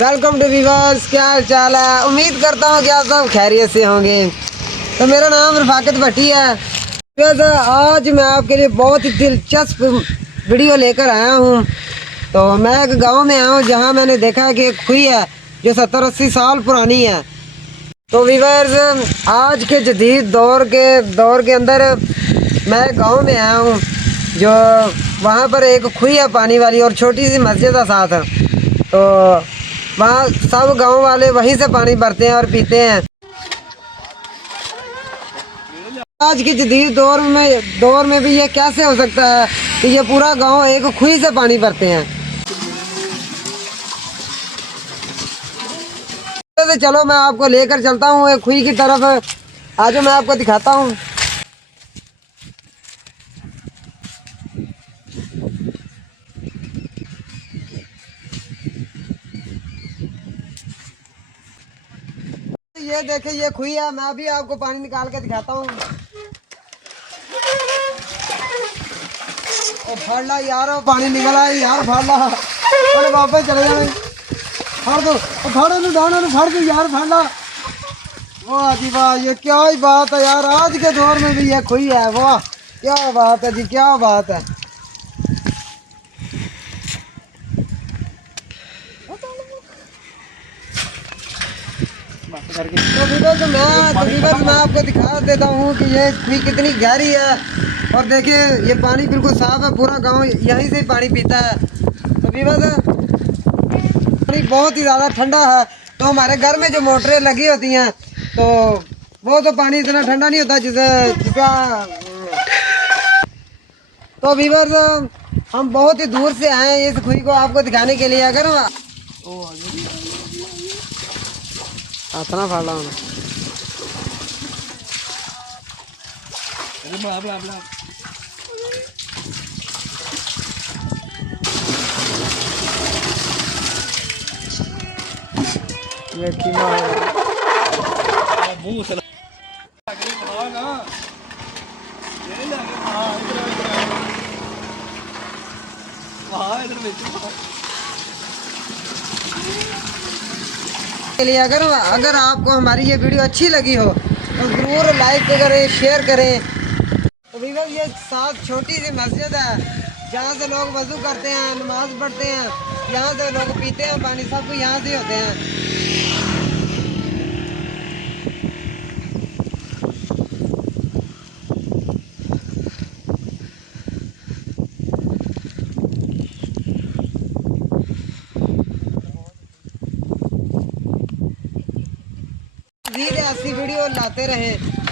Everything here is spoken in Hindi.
Welcome to viewers. क्या हाल चाल है? उम्मीद करता हूँ कि आप सब खैरियत से होंगे। तो मेरा नाम रफाकत भट्टी है। तो आज मैं आपके लिए बहुत ही दिलचस्प वीडियो लेकर आया हूँ। तो मैं एक गांव में आया हूँ जहाँ मैंने देखा कि एक खुई है जो 70-80 साल पुरानी है। तो वीवर्स, आज के जदीद दौर के अंदर मैं गांव में आया हूँ जो वहाँ पर एक खुई है पानी वाली और छोटी सी मस्जिद है साथ। तो वहाँ सब गांव वाले वहीं से पानी भरते हैं और पीते हैं। आज के जदीद दौर में भी ये कैसे हो सकता है कि ये पूरा गांव एक खुई से पानी भरते हैं। तो चलो मैं आपको लेकर चलता हूँ एक खुई की तरफ। आज मैं आपको दिखाता हूँ। ये देखे ये खुई है, मैं अभी आपको पानी निकाल के दिखाता हूँ। फाड़ ला यार, पानी निकला है यार, फाड़ ला। अरे वापस चले जाए, फाड़ दो, फाड़ दो यार, फाड़ ला। वाह जी वाह, ये क्या ही बात है यार, आज के दौर में भी ये खुई है। वाह क्या बात है जी, क्या बात है। तो मैं आपको दिखा देता हूँ कि ये खुई कितनी गहरी है। और देखिए ये पानी बिल्कुल साफ है, पूरा गांव यहीं से ही पानी पीता है। तो पानी बहुत ही ज़्यादा ठंडा है। तो हमारे घर में जो मोटरें लगी होती हैं तो वो तो पानी इतना ठंडा नहीं होता जिसका। तो वीवर्स, हम बहुत ही दूर से आए हैं इस खुई को आपको दिखाने के लिए। अगर इतना फाड़ा हूँ के लिए। अगर आपको हमारी ये वीडियो अच्छी लगी हो तो ज़रूर लाइक करें, शेयर करें। तो वीवर, ये साथ छोटी सी मस्जिद है जहाँ से लोग वज़ू करते हैं, नमाज पढ़ते हैं, यहाँ से लोग पीते हैं पानी, सब कुछ यहाँ से होते हैं। ऐसी वीडियो लाते रहें